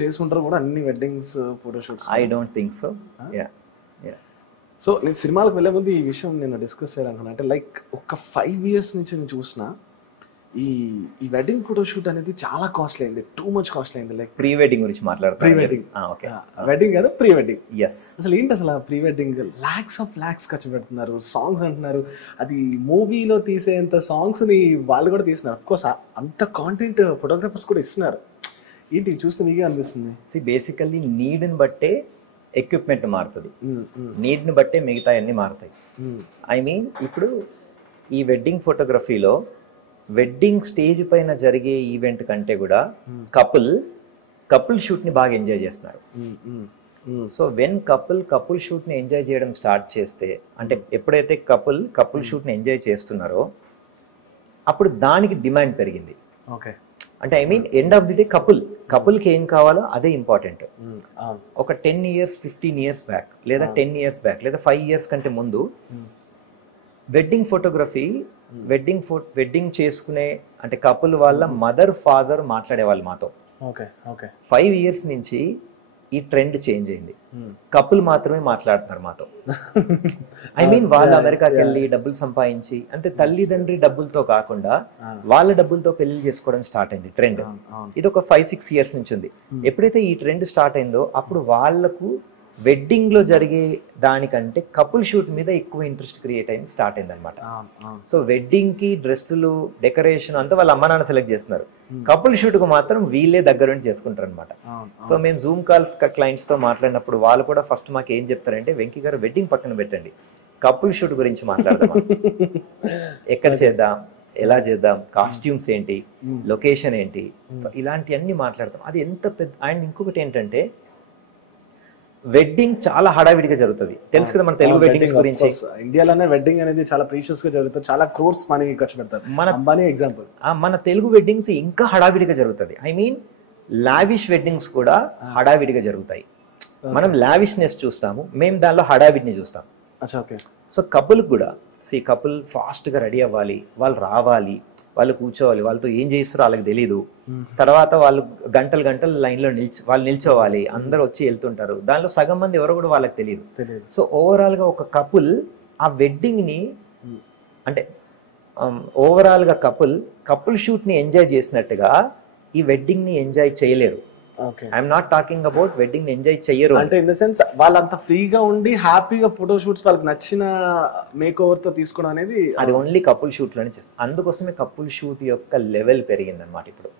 చేసి ఉంటారు కూడా అన్ని weddings photoshoots. I don't think so. So నేను సినిమాలకు వెళ్ళే ముందు ఈ విషయం నేను డిస్కస్ చేయాలనుకున్నా. అంటే లైక్ ఒక 5 years నుంచి నేను చూసిన ఈ వెడ్డింగ్ ఫోటోషూట్ అనేది చాలా కాస్ట్లీ అయింది, టూ మచ్ కాస్ట్లీ అయింది. లైక్ ప్రీ వెడ్డింగ్ గురించి మాట్లాడతారు. ప్రీ వెడ్డింగ్, ఓకే, వెడ్డింగ్ కదా ప్రీ వెడ్డింగ్. ఎస్. అసలు ఏంటి అసలు ప్రీ వెడ్డింగ్ లాక్స్ ఖర్చు పెడుతున్నారు, సాంగ్స్ అంటున్నారు, అది మూవీలో తీసేంత సాంగ్స్ ని వాళ్ళు కూడా తీస్తున్నారు. అఫ్ కోర్స్ అంత కాంటెంట్ ఫోటోగ్రాఫర్స్ కూడా ఇస్తున్నారు. ఏంటి చూస్తే మీకే అనిపిస్తుంది? బేసికల్లీ నీడ్ని బట్టే ఎక్విప్మెంట్ మారుతుంది, నీడ్ని బట్టే మిగతా అన్ని మారుతాయి. ఐ మీన్ ఇప్పుడు ఈ వెడ్డింగ్ ఫోటోగ్రఫీలో వెడ్డింగ్ స్టేజ్ పైన జరిగే ఈవెంట్ కంటే కూడా కపుల్ షూట్ ని బాగా ఎంజాయ్ చేస్తున్నారు. సో వెన్ కపుల్ షూట్ ని ఎంజాయ్ చేయడం స్టార్ట్ చేస్తే, అంటే ఎప్పుడైతే కపుల్ షూట్ ని ఎంజాయ్ చేస్తున్నారో అప్పుడు దానికి డిమాండ్ పెరిగింది. ఓకే, అంటే I mean end of the day కపుల్కి ఏం కావాలో అదే ఇంపార్టెంట్. ఒక 10 years 15 years బ్యాక్ లేదా 10 years బ్యాక్ లేదా 5 years కంటే ముందు వెడ్డింగ్ ఫోటోగ్రఫీ వెడ్డింగ్ చేసుకునే అంటే కపుల్ వాళ్ళ మదర్ ఫాదర్ మాట్లాడేవాళ్ళు మాతో. 5 years నుంచి ఈ ట్రెండ్ చేంజ్ అయింది, కపుల్ మాత్రమే మాట్లాడుతున్నారు మాతో. ఐ మీన్ వాళ్ళు అమెరికాకి వెళ్ళి డబ్బులు సంపాదించి, అంటే తల్లిదండ్రి డబ్బులతో కాకుండా వాళ్ళ డబ్బులతో పెళ్లి చేసుకోవడం స్టార్ట్ అయింది ట్రెండ్. ఇది ఒక 5-6 years నుంచి ఉంది. ఎప్పుడైతే ఈ ట్రెండ్ స్టార్ట్ అయిందో అప్పుడు వాళ్లకు వెడ్డింగ్ లో జరిగే దానికంటే కపుల్ షూట్ మీద ఎక్కువ ఇంట్రెస్ట్ క్రియేట్ అయింది, స్టార్ట్ అయింది అనమాట. సో వెడ్డింగ్ కి డ్రెస్సులు డెకరేషన్ అంతా వాళ్ళ అమ్మ నాన్న సెలెక్ట్ చేస్తున్నారు, కపుల్ షూట్ కు మాత్రం వీళ్ళే దగ్గరుండి చేసుకుంటారు అనమాట. సో మేము జూమ్ కాల్స్ క్లయింట్స్ తో మాట్లాడినప్పుడు వాళ్ళు కూడా ఫస్ట్ మాకు ఏం చెప్తారంటే, వెంకీ గారు వెడ్డింగ్ పక్కన పెట్టండి, కపుల్ షూట్ గురించి మాట్లాడదాం, ఎక్కడ చేద్దాం, ఎలా చేద్దాం, కాస్ట్యూమ్స్ ఏంటి, లొకేషన్ ఏంటి, సో ఇలాంటివన్నీ మాట్లాడతాం. అది ఎంత పెద్ద. అండ్ ఇంకొకటి ఏంటంటే వెడ్డింగ్ చాలా హడావిడిగా జరుగుతుంది, తెలుసు కదా మన తెలుగు వెడ్డింగ్స్ గురించి. ఇండియాలోనే వెడ్డింగ్ అనేది చాలా ప్రీషియస్ గా జరుగుతుంది, చాలా క్రోర్స్ మనీ ఖర్చు పెడతారు. మన తెలుగు వెడ్డింగ్స్ ఇంకా హడావిడిగా జరుగుతుంది. ఐ మీన్ లావిష్ వెడ్డింగ్స్ కూడా హడావిడిగా జరుగుతాయి. మనం లావిష్నెస్ చూస్తాము, మేము దానిలో హడావిడిని చూస్తాం. సో కపుల్ కూడా కపుల్ ఫాస్ట్ గా రెడీ అవ్వాలి, వాళ్ళు రావాలి, వాళ్ళు కూర్చోవాలి, వాళ్ళతో ఏం చేస్తారో వాళ్ళకి తెలీదు. తర్వాత వాళ్ళు గంటలు లైన్ లో వాళ్ళు నిల్చోవాలి, అందరు వచ్చి వెళ్తుంటారు, దానిలో సగం మంది ఎవరో కూడా వాళ్ళకి తెలియదు. సో ఓవరాల్ గా ఒక కపుల్ ఆ వెడ్డింగ్ ని అంటే ఓవరాల్ గా కపుల్ షూట్ ని ఎంజాయ్ చేసినట్టుగా ఈ వెడ్డింగ్ ని ఎంజాయ్ చేయలేరు. I'm not talking about wedding ని ఎంజాయ్ చెయ్యరు అంటే ఇన్ ద సెన్స్ వాళ్ళంతా ఫ్రీగా ఉండి హ్యాపీగా ఫోటో షూట్స్ వాళ్ళకి నచ్చిన మేక్ ఓవర్ తో తీసుకోవడం అనేది అది ఓన్లీ కపుల్ షూట్ లోనే చేస్తారు. అందుకోసమే కపుల్ షూట్ యొక్క లెవెల్ పెరిగింది అనమాట ఇప్పుడు.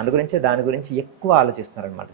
అందుగురించే దాని గురించి ఎక్కువ ఆలోచిస్తున్నారు అనమాట.